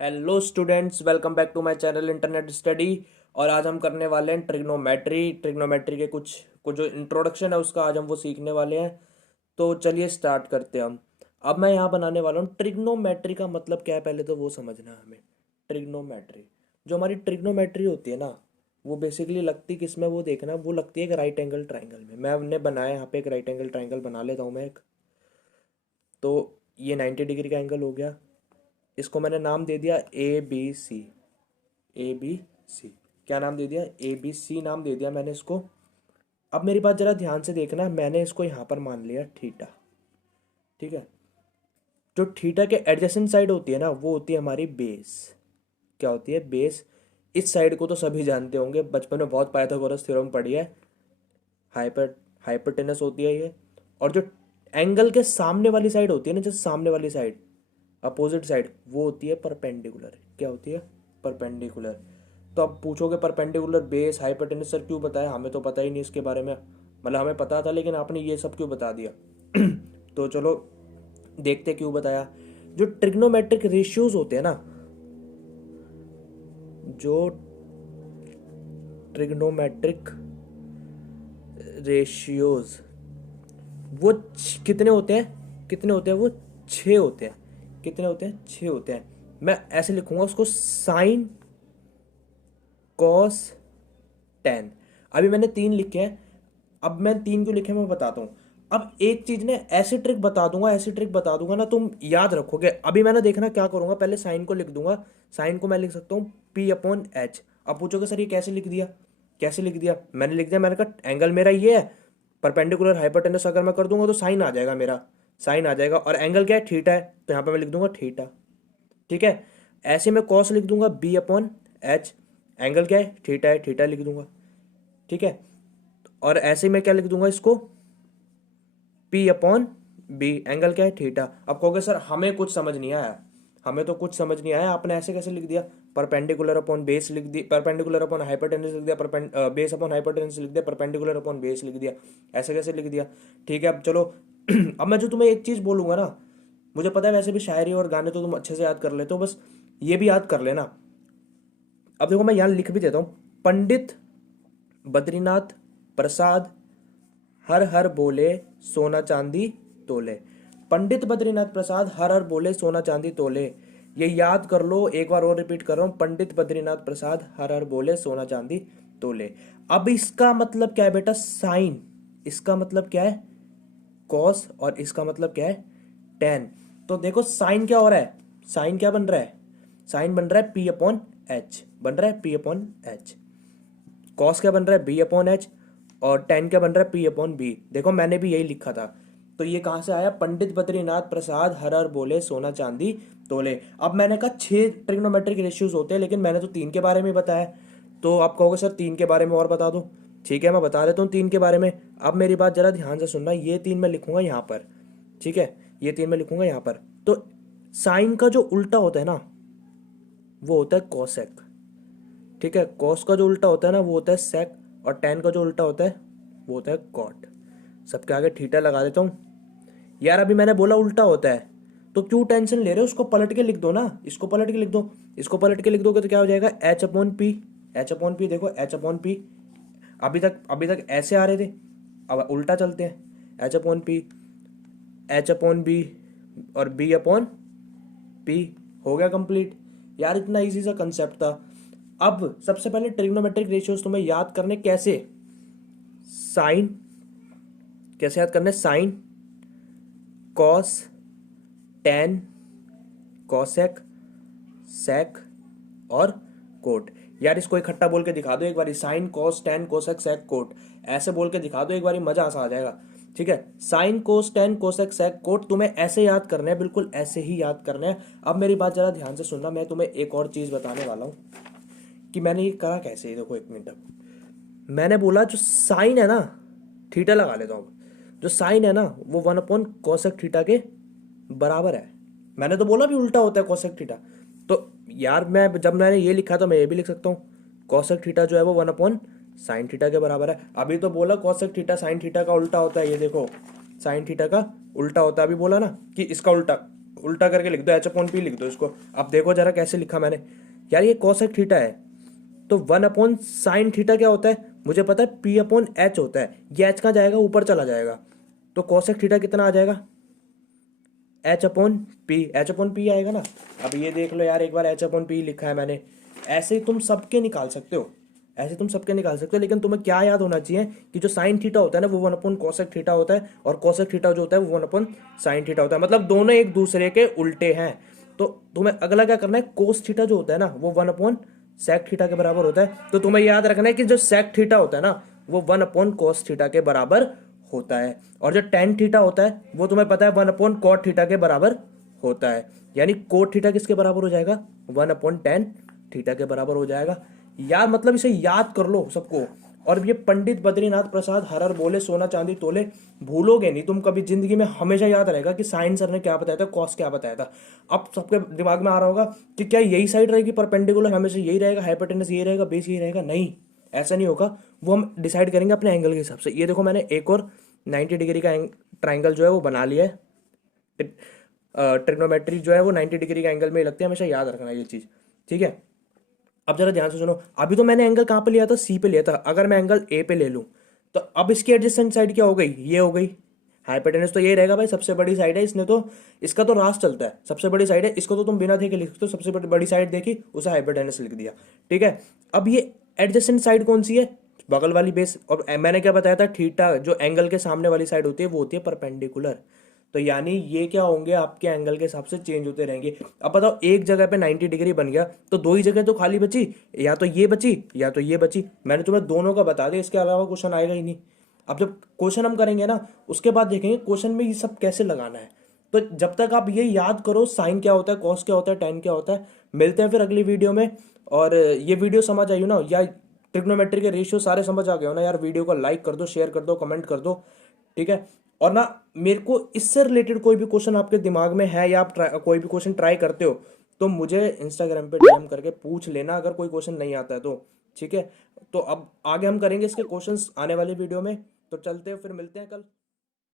Hello students, welcome back to my channel internet study. और आज हम करने वाले हैं ट्रिग्नोमेट्री के कुछ जो इंट्रोडक्शन है उसका आज हम वो सीखने वाले हैं। तो चलिए स्टार्ट करते हैं हम। अब मैं यहाँ बनाने वाला हूँ ट्रिग्नोमेट्री का मतलब क्या है, पहले तो वो समझना है हमें। ट्रिग्नोमेट्री, जो हमारी ट्रिग्नोमेट्री होती है ना, वो बेसिकली लगती किस में, वो देखना, वो लगती है एक राइट एंगल ट्राइंगल में। मैं हमने बनाया यहाँ पे एक राइट एंगल ट्राइंगल बना लेता हूँ मैं एक। तो ये 90 डिग्री का एंगल हो गया। इसको मैंने नाम दे दिया A B C. A B C क्या नाम दे दिया? ए बी सी नाम दे दिया मैंने इसको। अब मेरी बात जरा ध्यान से देखना, मैंने इसको यहाँ पर मान लिया थीटा। ठीक है, जो थीटा के एडजेसेंट साइड होती है ना, वो होती है हमारी बेस। क्या होती है? बेस। इस साइड को तो सभी जानते होंगे, बचपन में बहुत पाइथागोरस थ्योरम पढ़ी है। हाइपर हाइपोटेनस होती है ये। और जो एंगल के सामने वाली साइड होती है ना, जैसे सामने वाली साइड, अपोजिट साइड, वो होती है परपेंडिकुलर। क्या होती है? परपेंडिकुलर। तो अब पूछोगे परपेंडिकुलर बेस हाइपोटेनस सर क्यों बताया? हमें तो पता ही नहीं इसके बारे में। मतलब हमें पता था, लेकिन आपने ये सब क्यों बता दिया? तो चलो देखते क्यों बताया। जो ट्रिग्नोमेट्रिक रेशियोज होते हैं ना, जो ट्रिग्नोमेट्रिक रेशियोज, वो कितने होते हैं? कितने होते हैं वो? 6 होते हैं। कितने होते हैं? 6 होते हैं। मैं ऐसे लिखूंगा उसको, साइन, कॉस, टेन। अभी मैंने 3 लिखे हैं। अब मैं 3 क्यों लिखे मैं बताता हूँ। अब एक चीज ने ऐसी ट्रिक बता दूंगा, ऐसी ट्रिक बता दूंगा ना, तुम याद रखोगे। अभी मैंने देखना क्या करूंगा, पहले साइन को लिख दूंगा। साइन को मैं लिख सकता हूँ पी अपॉन एच। अब पूछोगे सर ये कैसे लिख दिया? कैसे लिख दिया? मैंने लिख दिया, मैंने कहा एंगल मेरा ये है, परपेंडिकुलर हाइपोटेनस अगर मैं कर दूंगा तो साइन आ जाएगा मेरा। साइन आ जाएगा, और एंगल क्या है? थीटा है, तो यहाँ पे मैं लिख दूंगा थीटा। ठीक है। ऐसे में कॉस लिख दूंगा बी अपॉन एच। एंगल क्या है? थीटा है, थीटा लिख दूंगा। ठीक है। और ऐसे में क्या लिख दूंगा इसको? P upon B. एंगल क्या है? थीटा। अब कहोगे सर हमें कुछ समझ नहीं आया। हमें तो कुछ समझ नहीं आया, आपने ऐसे कैसे लिख दिया? परपेंडिकुलर अपॉन बेस लिख दी, परपेंडिकुलर अपॉन हाइपोटेनस लिख दिया, बेस अपॉन हाइपोटेनस लिख दिया, परपेंडिकुलर अपॉन बेस लिख दिया। ऐसे कैसे लिख दिया? ठीक है, अब चलो। अब मैं जो तुम्हें एक चीज बोलूंगा ना, मुझे पता है वैसे भी शायरी और गाने तो तुम अच्छे से याद कर लेते हो, बस ये भी याद कर लेना। अब देखो मैं यहाँ लिख भी देता हूँ, पंडित बद्रीनाथ प्रसाद हर हर बोले सोना चांदी तोले। पंडित बद्रीनाथ प्रसाद हर हर बोले सोना चांदी तोले। ये याद कर लो, एक बार और रिपीट कर रहा हूं, पंडित बद्रीनाथ प्रसाद हर हर बोले सोना चांदी तोले। अब इसका मतलब क्या है बेटा? साइन। इसका मतलब क्या है? कॉस। और इसका मतलब क्या है? टेन। तो देखो साइन क्या हो रहा है? साइन क्या बन रहा है? साइन बन रहा है पी अपॉन एच। बन रहा है पी अपॉन एच। कॉस क्या बन रहा है? B upon H. और टेन क्या बन रहा है? P upon B. देखो मैंने भी यही लिखा था। तो ये कहां से आया? पंडित बद्रीनाथ प्रसाद हर हर बोले सोना चांदी तोले। अब मैंने कहा 6 ट्रिग्नोमेट्रिक रेशियोज होते हैं, लेकिन मैंने तो 3 के बारे में बताया। तो आप कहोगे सर 3 के बारे में और बता दो। ठीक है, मैं बता देता हूँ 3 के बारे में। अब मेरी बात जरा ध्यान से सुनना, ये 3 मैं लिखूंगा यहाँ पर। ठीक है, ये 3 मैं लिखूंगा यहाँ पर। तो साइन का जो उल्टा होता है ना, वो होता है कॉसेक। ठीक है, कॉस का जो उल्टा होता है ना, वो होता है सेक। और टेन का जो उल्टा होता है वो होता है कॉट। सबके आगे थीटा लगा देता हूँ। यार अभी मैंने बोला उल्टा होता है, तो क्यों टेंशन ले रहे हो? उसको पलट के लिख दो ना, इसको पलट के लिख दो। इसको पलट के लिख दोगे तो क्या हो जाएगा? H upon P. H upon P, देखो एच अपॉन पी। अभी तक ऐसे आ रहे थे, अब उल्टा चलते हैं। H upon P, H upon B, और बी अपॉन पी। हो गया कंप्लीट। यार इतना इजी सा कंसेप्ट था। अब सबसे पहले ट्रिग्नोमेट्रिक रेशियोज तुम्हें याद करने कैसे? साइन, कैसे याद करने? साइन, कॉस, टेन, कॉसेक, सेक और कोट। यार इसको इकट्ठा बोल के दिखा दो एक बारी, sine cos tan cosec sec cot. ऐसे बोल के दिखा दो एक बारी, मजा सा आ जाएगा। ठीक है, sine cos tan cosec sec cot तुम्हें ऐसे याद करना है, बिल्कुल ऐसे ही याद करना है। अब मेरी बात जरा ध्यान से सुनना, मैं तुम्हें एक और चीज बताने वाला हूं कि मैंने ये करा कैसे। देखो एक मिनट, मैंने बोला जो साइन है ना, थीटा लगा लेता हूँ। जो साइन है ना, वो 1 अपॉन कोसेक थीटा के बराबर है। मैंने तो बोला भी उल्टा होता है कोसेक थीटा। तो यार मैं जब मैंने ये लिखा तो मैं ये भी लिख सकता हूँ, कोसेक थीटा जो है वो 1 अपॉन साइन थीटा के बराबर है। अभी तो बोला कोसेक थीटा साइन थीटा का उल्टा होता है, ये देखो साइन थीटा का उल्टा होता है। अभी बोला ना कि इसका उल्टा, उल्टा करके लिख दो, एच अपॉन पी लिख दो इसको। अब देखो जरा कैसे लिखा मैंने यार, ये कोसेक थीटा है तो 1/sin थीटा क्या होता है मुझे पता है, पी अपॉन एच होता है। ये एच कहाँ जाएगा, ऊपर चला जाएगा, तो कोसेक थीटा कितना आ जाएगा, H upon P, H upon P आएगा ना। अब ये देख लो यार एक बार, एच अपॉन पी लिखा है मैंने। ऐसे ही तुम सबके निकाल सकते हो, ऐसे तुम सबके निकाल सकते हो, लेकिन तुम्हें क्या याद होना चाहिए कि जो साइन थीटा होता है ना वो 1/कोसेक थीटा होता है, और कोसेक थीटा जो होता है वो 1/sin थीटा होता है, मतलब दोनों एक दूसरे के उल्टे हैं। तो तुम्हें अगला क्या करना है, कोस थीटा जो होता है ना वो 1/sec थीटा के बराबर होता है। तो तुम्हें याद रखना है कि जो sec थीटा होता है ना वो 1/cos थीटा के बराबर होता है, और जो tan थीटा होता है वो तुम्हें पता है 1/cot थीटा के बराबर होता है। यानी कोट थीटा किसके बराबर हो जाएगा, 1/tan थीटा के बराबर हो जाएगा। यार मतलब इसे याद कर लो सबको। और ये पंडित बद्रीनाथ प्रसाद हर हर बोले सोना चांदी तोले, भूलोगे नहीं तुम कभी जिंदगी में, हमेशा याद रहेगा कि साइन सर ने क्या बताया था, कॉस क्या बताया था। अब सबके दिमाग में आ रहा होगा कि क्या यही साइड रहेगी परपेंडिकुलर, हमेशा यही रहेगा, हाइपोटेनस यही रहेगा, बेस यही रहेगा। नहीं, ऐसा नहीं होगा, वो हम डिसाइड करेंगे अपने एंगल के हिसाब से। ये देखो मैंने एक और 90 डिग्री का ट्राइंगल जो है वो बना लिया है। ट्रिग्नोमेट्री जो है वो 90 डिग्री का एंगल में ही लगती है, हमेशा याद रखना ये चीज़, ठीक है। अब जरा ध्यान से सुनो, अभी तो मैंने एंगल कहाँ पे लिया था, सी पे लिया था। अगर मैं एंगल ए पे ले लूँ तो अब इसकी एडजेसेंट साइड क्या हो गई, ये हो गई। हाइपोटेनस तो ये रहेगा भाई, सबसे बड़ी साइड है, इसने तो इसका तो रास चलता है, सबसे बड़ी साइड है, इसको तो तुम बिना देखे लिख सकते हो, सबसे बड़ी साइड देखी उसे हाइपोटेनस लिख दिया, ठीक है। अब ये एडजेसेंट साइड कौन सी है, बगल वाली बेस। और मैंने क्या बताया था, थीटा जो एंगल के सामने वाली साइड होती है वो होती है परपेंडिकुलर। तो यानी ये क्या होंगे, आपके एंगल के हिसाब से चेंज होते रहेंगे। अब बताओ एक जगह पे 90 डिग्री बन गया तो दो ही जगह तो खाली बची, या तो ये बची या तो ये बची। मैंने तुम्हें दोनों का बता दिया, इसके अलावा क्वेश्चन आएगा ही नहीं। अब जब क्वेश्चन हम करेंगे ना उसके बाद देखेंगे क्वेश्चन में ये सब कैसे लगाना है। तो जब तक आप ये याद करो साइन क्या होता है, कॉस क्या होता है, टेन क्या होता है। मिलते हैं फिर अगली वीडियो में। और ये वीडियो समझ आई हो ना, या ट्रिग्नोमेट्री के रेशियो सारे समझ आ गए हो ना यार, वीडियो को लाइक कर दो, शेयर कर दो, कमेंट कर दो, ठीक है। और ना मेरे को इससे रिलेटेड कोई भी क्वेश्चन आपके दिमाग में है, या आप कोई भी क्वेश्चन ट्राई करते हो तो मुझे इंस्टाग्राम पे डीएम करके पूछ लेना, अगर कोई क्वेश्चन नहीं आता है तो, ठीक है। तो अब आगे हम करेंगे इसके क्वेश्चंस आने वाली वीडियो में। तो चलते हैं, फिर मिलते हैं कल।